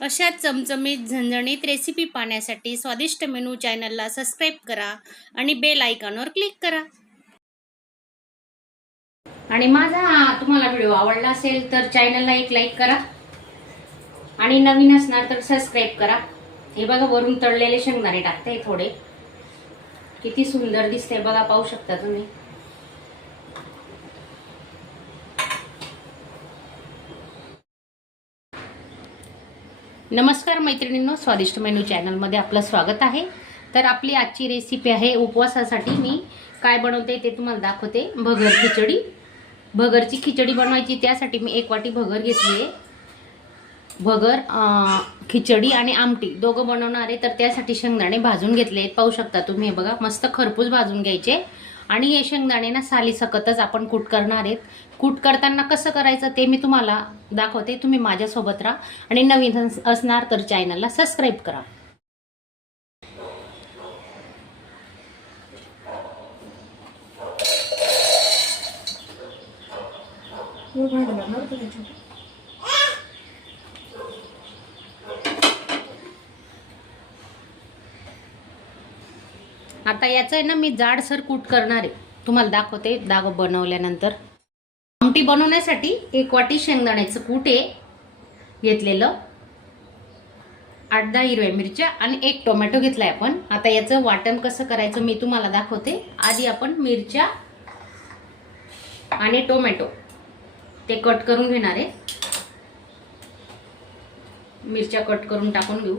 अशा चमचमीत झणझणीत रेसिपी पाहण्यासाठी स्वादिष्ट मेनू चॅनलला सबस्क्राईब करा आणि बेल आयकॉनवर क्लिक करा. आणि माझा तुम्हाला व्हिडिओ आवडला असेल तर चॅनलला एक लाईक करा आणि नवीन असणार तर सबस्क्राईब करा. हे बघा, वरून तळलेले शेंगदाणे टाकते थोडे. किती सुंदर दिसते बघा, पाहू शकता तुम्ही. नमस्कार मैत्रिणींनो, स्वादिष्ट मेनू चॅनलमध्ये आपलं स्वागत आहे. तर आपली आजची रेसिपी आहे उपवासासाठी मी काय बनवते ते तुम्हाला दाखवते. भगर खिचडी. भगरची खिचडी बनवायची, त्यासाठी मी 1 वाटी भगर घेतली आहे. भगर खिचडी आणि आमटी दोघं बनवणार आहे. तर त्यासाठी शेंगदाणे भाजून घेतले आहेत, पाहू शकता तुम्ही. हे बघा, मस्त खरपूस भाजून घ्यायचे. आणि हे शेंगदाणे ना साली सकतच आपण कूट करणार आहेत. कूट करताना कसं करायचं ते मी तुम्हाला दाखवते. तुम्ही माझ्यासोबत राहा आणि नवीन असणार तर चॅनलला सबस्क्राईब करा. आता याचं आहे ना मी जाडसर कूट करणार आहे, तुम्हाला दाखवते बनवल्यानंतर. आमटी बनवण्यासाठी 1 वाटी शेंगदाण्याचं कूट आहे घेतलेलं, 8-10 हिरव्या मिरच्या आणि 1 टोमॅटो घेतलाय आपण. आता याचं वाटण कसं करायचं मी तुम्हाला दाखवते. आधी आपण मिरच्या आणि टोमॅटो ते कट करून घेणार आहे. मिरच्या कट करून टाकून घेऊ.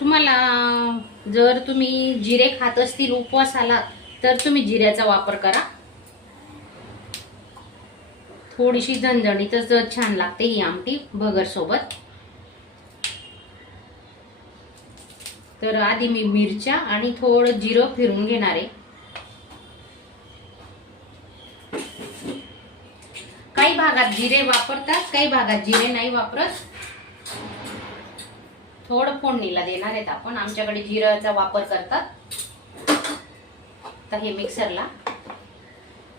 तुम्हाला जर तुम्ही जिरे खात असतील उपवासाला तर तुम्ही जिऱ्याचा वापर करा. थोडीशी झणझणीतच छान लागते ही आमटी भगर सोबत. तर आधी मी मिरच्या आणि थोडं जिरं फिरून घेणार आहे. काही भागात जिरे वापरतात, काही भागात जिरे नाही वापरत. थोडं फोडणीला देणार आहेत आपण. आमच्याकडे जिऱ्याचा वापर करतात. तर हे मिक्सरला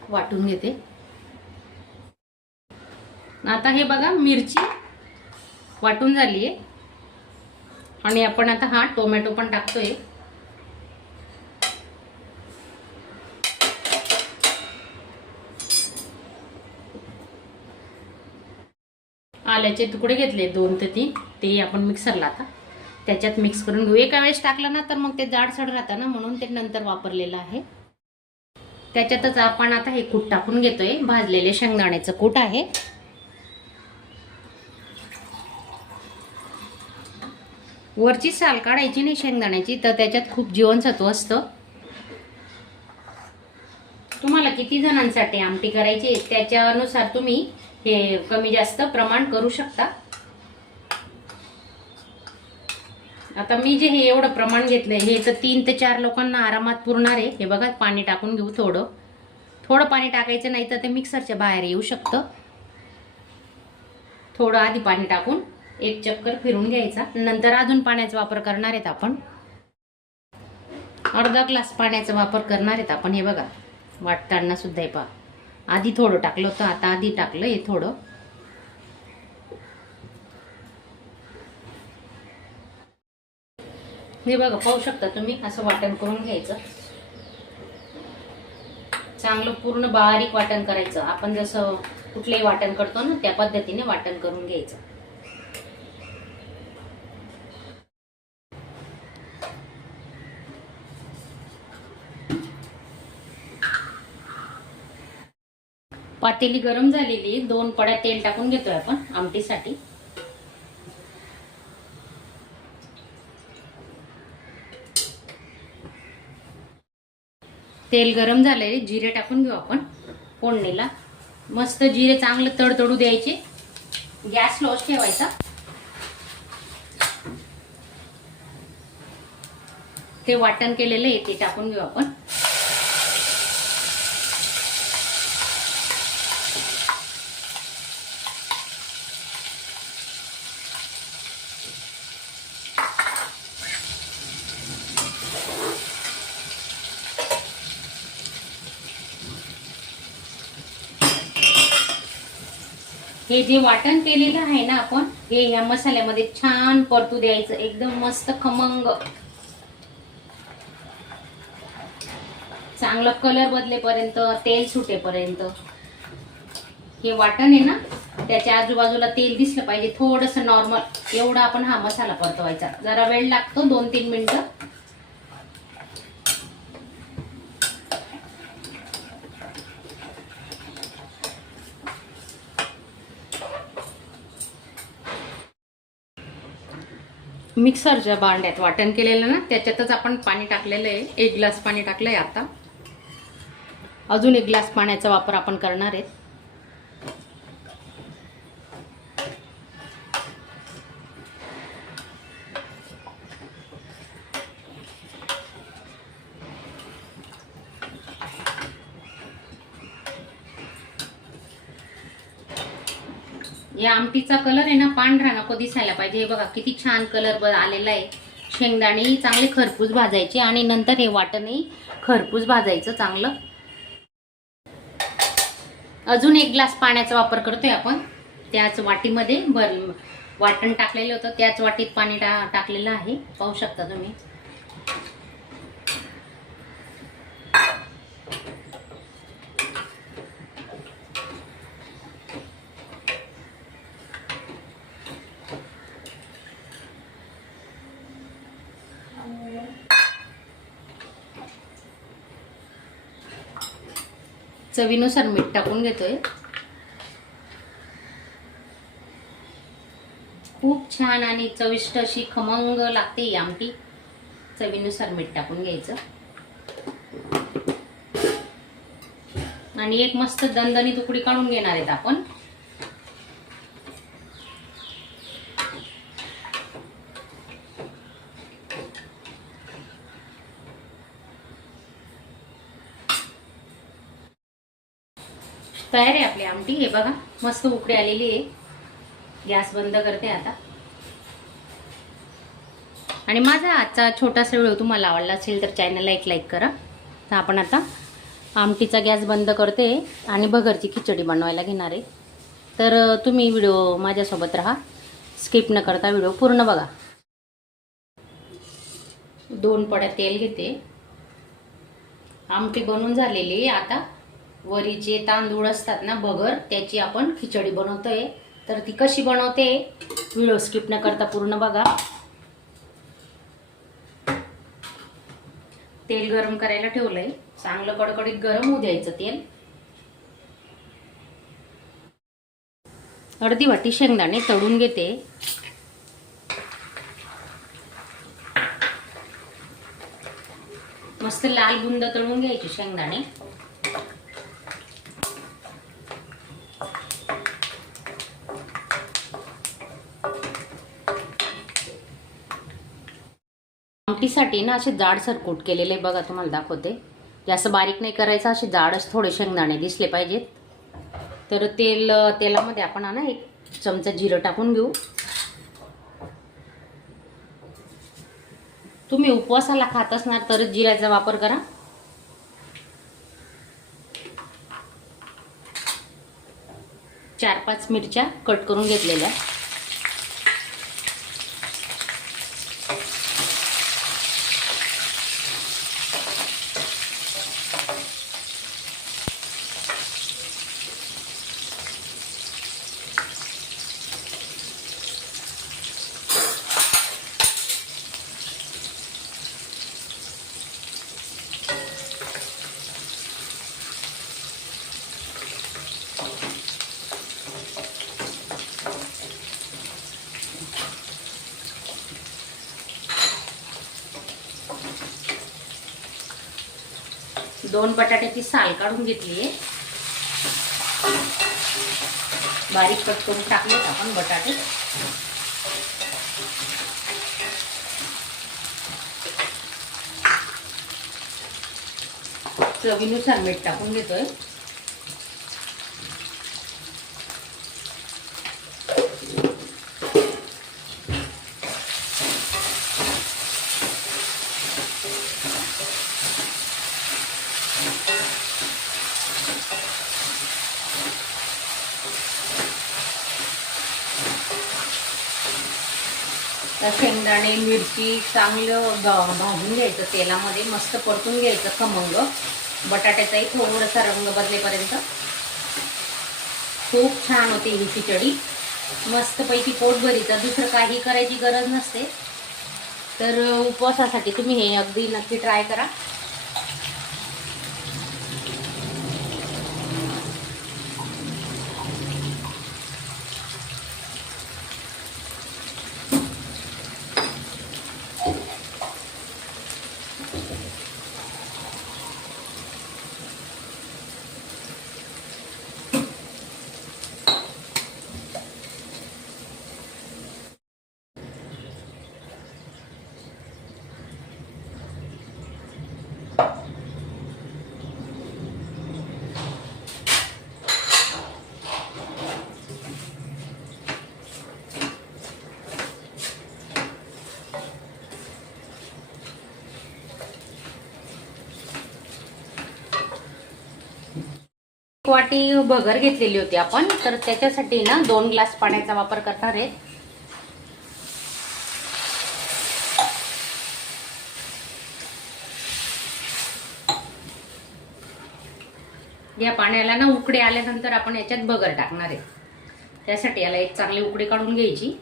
वाटून घेते. आता हे बघा, मिरची वाटून झाली आहे आणि आपण आता हा टोमॅटो पण टाकतोय. आल्याचे तुकडे घेतले 2 ते 3, ते आपण मिक्सरला आता त्याच्यात मिक्स करून घेऊ. एका वेळेस टाकलं ना तर मग ते जाडसर राहतं ना, म्हणून ते नंतर वापरलेलं आहे. त्याच्यातच आपण आता हे कूट टाकून घेतोय. भाजलेले शेंगदाण्याचं कूट आहे. वरची साल काढायची नाही शेंगदाण्याची, तर त्याच्यात खूप जीवनसत्व असतं. तुम्हाला किती जणांसाठी आमटी करायची त्याच्यानुसार तुम्ही हे कमी जास्त प्रमाण करू शकता. आता मी जे हे एवढं प्रमाण घेतलंय हे तर 3 ते 4 लोकांना आरामात पुरणार आहे. हे बघा, पाणी टाकून घेऊ. थोडं पाणी टाकायचं, नाही तर ते मिक्सरच्या बाहेर येऊ शकतं. थोडं आधी पाणी टाकून 1 चक्कर फिरून घ्यायचा. नंतर अजून पाण्याचा वापर करणार आहेत आपण. अर्धा ग्लास पाण्याचा वापर करणार आहेत आपण. हे बघा, वाटताना सुद्धा हे पहा, आधी थोडं टाकलं होतं, आता आधी टाकलं हे थोडं. हे बघा, पाहू शकता तुम्ही. असं वाटण करून घ्यायचं. चांगलं पूर्ण बारीक वाटण करायचं. आपण जसं कुठलंही वाटण करतो ना त्या पद्धतीने वाटण करून घ्यायचं. पातेली गरम झालेली, 2 पड्या तेल टाकून घेतोय आपण आमटीसाठी. तेल गरम झाले, जिरे टाकून घेऊ आपण फोडणीला. मस्त जिरे चांगले तडतडू द्यायचे. गॅस स्लोच ठेवायचा. ते वाटण केलेलं आहे ते टाकून घेऊ आपण. हे जे वाटण केलेलं आहे ना आपण, हे या मसाल्यामध्ये छान परतू द्यायचं, एकदम मस्त खमंग, चांगला कलर बदलेपर्यंत, तेल सुटेपर्यंत. हे वाटण आहे ना, त्याच्या आजूबाजूला तेल दिसलं पाहिजे, थोडंसं नॉर्मल एवढा आपण हा मसाला परतवायचा. जरा वेळ लागतो, 2-3 मिनिटं. मिक्सरच्या भांड्यात वाटण केलेलं ना, त्याच्यातच आपण पाणी टाकलेलं आहे. 1 ग्लास पाणी टाकलंय. आता अजून 1 ग्लास पाण्याचा वापर आपण करणार आहे. या आमटीचा कलर आहे ना, पांढरा नको दिसायला पाहिजे. हे बघा किती छान कलर आलेला आहे. शेंगदाणे चांगले खरपूस भाजायचे आणि नंतर हे वाटणही खरपूस भाजायचं चांगलं. अजून 1 ग्लास पाण्याचा वापर करतोय आपण. त्याच वाटीमध्ये वाटण टाकलेलं होतं, त्याच वाटीत पाणी टाकलेलं आहे, पाहू शकता तुम्ही. चवीनुसार मीठ टाकून घेतोय. खूप छान आणि चविष्ट अशी खमंग लागते ही आमटी. चवीनुसार मीठ टाकून घ्यायचं आणि एक मस्त दणदणीत उकडी काढून घेणार आहेत आपण. तयार आहे आपली आमटी. हे बघा मस्त उकडी आलेली आहे. गॅस बंद करते आता. आणि माझा आजचा छोटासा व्हिडिओ तुम्हाला आवडला असेल तर चॅनलला एक लाईक करा. तर आपण आता आमटीचा गॅस बंद करते आणि भगरची खिचडी बनवायला घेणार आहे. तर तुम्ही व्हिडिओ माझ्यासोबत राहा, स्किप न करता व्हिडिओ पूर्ण बघा. 2 पड्या तेल घेते. आमटी बनवून झालेली. आता वरीचे तांदूळ असतात ना भगर, त्याची आपण खिचडी बनवतोय. तर ती कशी बनवते व्हिडिओ स्किप न करता पूर्ण बघा. तेल गरम करायला ठेवलंय. चांगलं कडकडीत गरम होऊ द्यायचं तेल. अर्धी वाटी शेंगदाणे तळून घेते. मस्त लाल बुंद तळून घ्यायचे शेंगदाणे. आमटीसाठी ना असे जाडसर कूट केलेले बघा, तुम्हाला दाखवते. जास्त बारीक नाही करायचं, असे जाडच थोडे शेंगदाणे दिसले पाहिजेत. तर तेलामध्ये आपण ना 1 चमचा जिरं टाकून घेऊ. तुम्ही उपवासाला खात असणार तरच जिऱ्याचा वापर करा. चार 5 मिरच्या कट करून घेतलेल्या. दोन बटाट्याची साल काढून घेतली आहे. बारीक कट करून टाकलेत आपण बटाटे. चवीनुसार मीठ टाकून घेतोय. तर शेंगदाणे मिरची चांगलं भाजून घ्यायचं तेलामध्ये, मस्त परतून घ्यायचं खमंग. बटाट्याचाही थोडासा रंग बदलेपर्यंत. खूप छान होते ही खिचडी, मस्तपैकी पोट भरीचं. दुसरं काही करायची गरज नसते. तर उपवासासाठी तुम्ही हे अगदी नक्की ट्राय करा. वाटी भगर घेतलेली होती आपण, तर त्याच्यासाठी ना 2 ग्लास पाण्याचा वापर करणार आहे. या पाण्याला ना उकळी आल्यानंतर आपण याच्यात भगर टाकणार आहे. त्यासाठी याला एक चांगली उकळी काढून घ्यायची.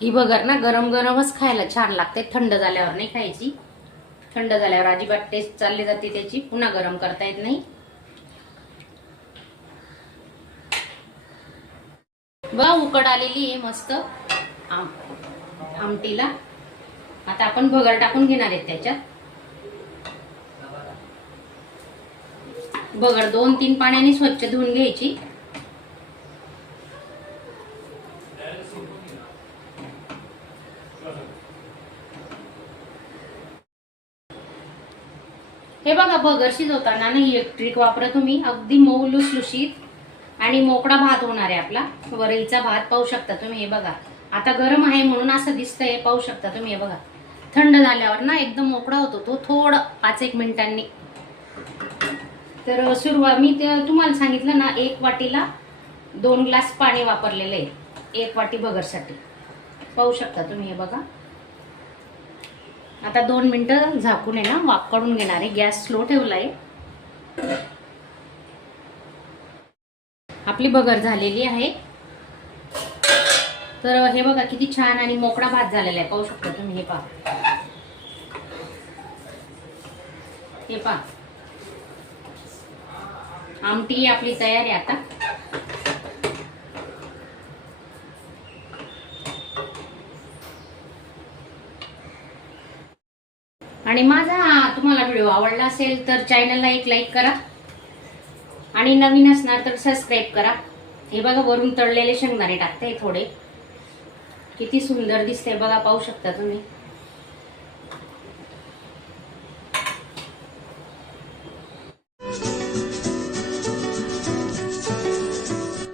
ही भगर ना गरम गरमच खायला छान लागते, थंड झाल्यावर नाही खायची. थंड झाल्यावर अजिबात टेस्ट चालली जाते त्याची, पुन्हा गरम करता येत नाही. बघा उकड आलेली आहे मस्त आमटीला. आता आपण भगर टाकून घेणार आहेत त्याच्यात. भगर 2-3 पाण्याने स्वच्छ धुवून घ्यायची. हे बघा भगर शिजवताना ना ही एक ट्रिक वापरा तुम्ही. अगदी मऊ लुसलुशीत आणि मोकळा भात होणार आहे आपला. वरईचा भात पाहू शकता तुम्ही. हे बघा आता गरम आहे म्हणून असं दिसतंय, पाहू शकता तुम्ही. हे बघा थंड झाल्यावर ना एकदम मोकळा होतो तो, थोडं 5-1 मिनिटांनी. तर सुरुवात मी तुम्हाला सांगितलं ना 1 वाटीला 2 ग्लास पाणी वापरलेलं आहे 1 वाटी भगरसाठी. पाहू शकता तुम्ही. हे बघा आता 2 मिनिटं झाकून आहे ना वाफ काढून घेणार आहे. गॅस स्लो ठेवला आहे. आपली भगर झालेली आहे. तर हे बघा किती छान आणि मोकळा भात झालेला आहे, पाहू शकता तुम्ही. हे पहा, हे पहा आमटी आपली तयार आहे आता. आणि माझा तुम्हाला व्हिडिओ आवडला असेल तर चॅनलला एक लाईक करा आणि नवीन असणार तर सबस्क्राईब करा. हे बघा वरून तळलेले शेंगदाणे टाकते थोडे, किती सुंदर दिसते बघा, पाहू शकता तुम्ही.